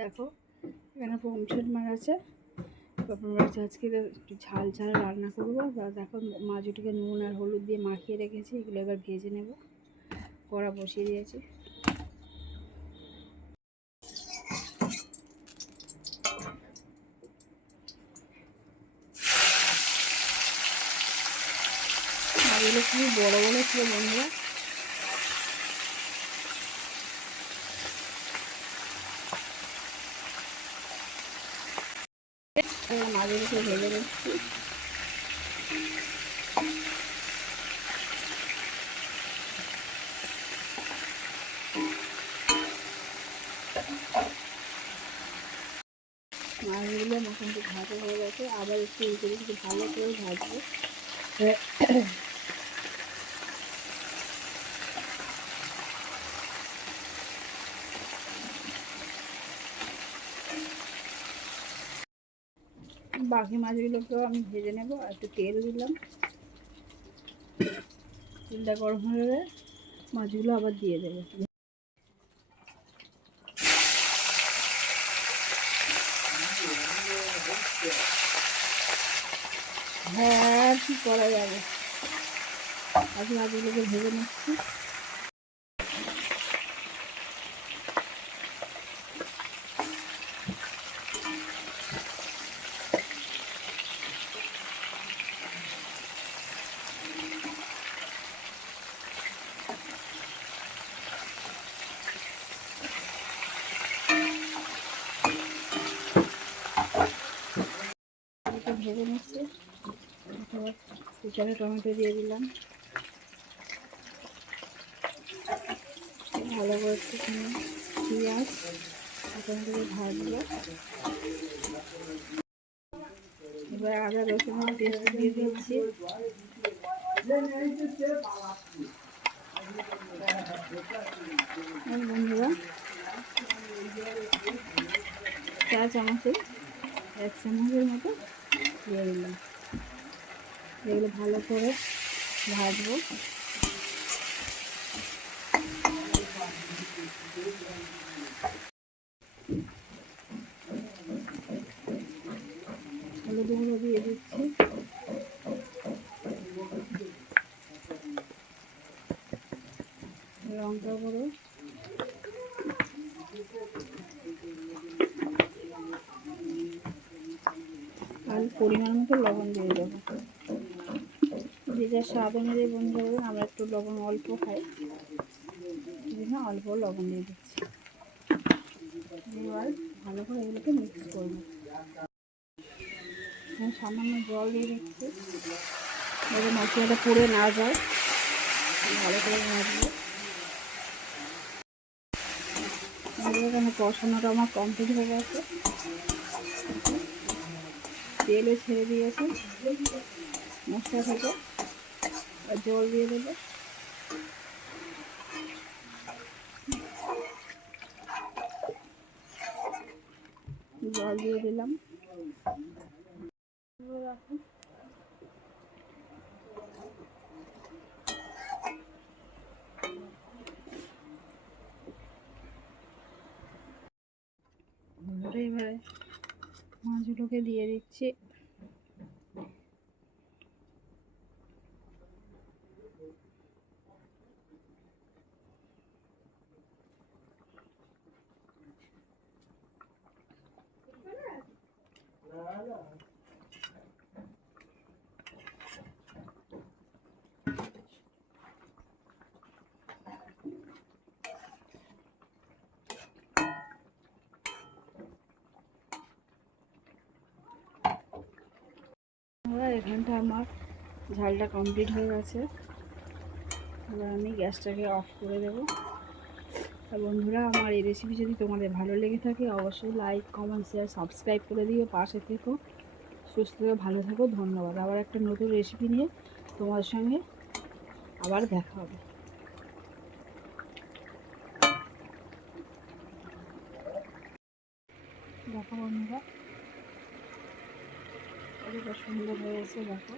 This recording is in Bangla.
দেখো। এখানে পমফ্রেট মাছ আছে। মাছ আজকে একটু ঝাল ঝাল রান্না করব। দেখো মাছগুটিকে নুন আর হলুদ দিয়ে মাখিয়ে রেখেছি, এগুলো এবার ভেজে নেব। কড়া বসিয়ে দিয়েছি। মাছগুলো খুবই বড়ো বড়ো ছিল বন্ধুরা। এবার মাছগুলোকে ভেজে নিচ্ছি। মাছগুলো মোটামুটি ভাজা হয়ে গেছে। আবার একটু ভালো করে ভাজবো। বাকি মাছগুলোকেও আমি ভেজে নেব, আর একটু তেল দিলাম। তেলটা গরম হয়ে গেলে মাছগুলো আবার দিয়ে দেবো। হ্যাঁ কি করা যাবে? বাকি মাছগুলোকে ভেজে নিচ্ছি। ভেজে নিচ্ছি। এবার কুচানো টমেটো দিয়ে দিলাম। ভালো করে একটুখানি পেঁয়াজ টমেটো ভাজবো। এবার আদা রসুনের পেস্ট দিয়ে দিচ্ছি। বন্ধুরা, চা চামচের এক চামচের মতো দিয়ে দিলাম। এগুলো ভালো করে ভাজবো। হলুদ গুঁড়ো দিয়ে দিচ্ছি। লঙ্কা গুঁড়ো। আর পরিমাণ মতো লবণ দিয়ে দেবো। যে যা স্বাদ অনুযায়ী বন্ধু আমরা একটু লবণ অল্প খাই। জন্য অল্প লবণ দিয়ে দিচ্ছি। এবার ভালো করে এগুলোকে মিক্স করব সামান্য জল দিয়ে দিচ্ছি। যাতে মশলাটা পুড়ে না যায়। ভালো করে ভাজবো। কষানোটা আমার কমপ্লিট হয়ে গেছে। তেলও ছেড়ে দিয়েছি। মশলা থেকে জল দিয়ে দেবো। জল দিয়ে দিলাম। রাখুন এবারে মাছগুলোকে দিয়ে দিচ্ছি। বন্ধুরা, এখানটা আমার ঝালটা কমপ্লিট হয়ে গেছে। এবার আমি গ্যাসটাকে অফ করে দেব। আর বন্ধুরা, আমার এই রেসিপি যদি তোমাদের ভালো লেগে থাকে, অবশ্যই লাইক কমেন্ট শেয়ার সাবস্ক্রাইব করে দিও। পাশে থেকো। সুস্থ ভালো থাকো। ধন্যবাদ। আবার একটা নতুন রেসিপি নিয়ে তোমার সঙ্গে আবার দেখা হবে। দেখো বন্ধুরা কতটা সুন্দর হয়েছে দেখো।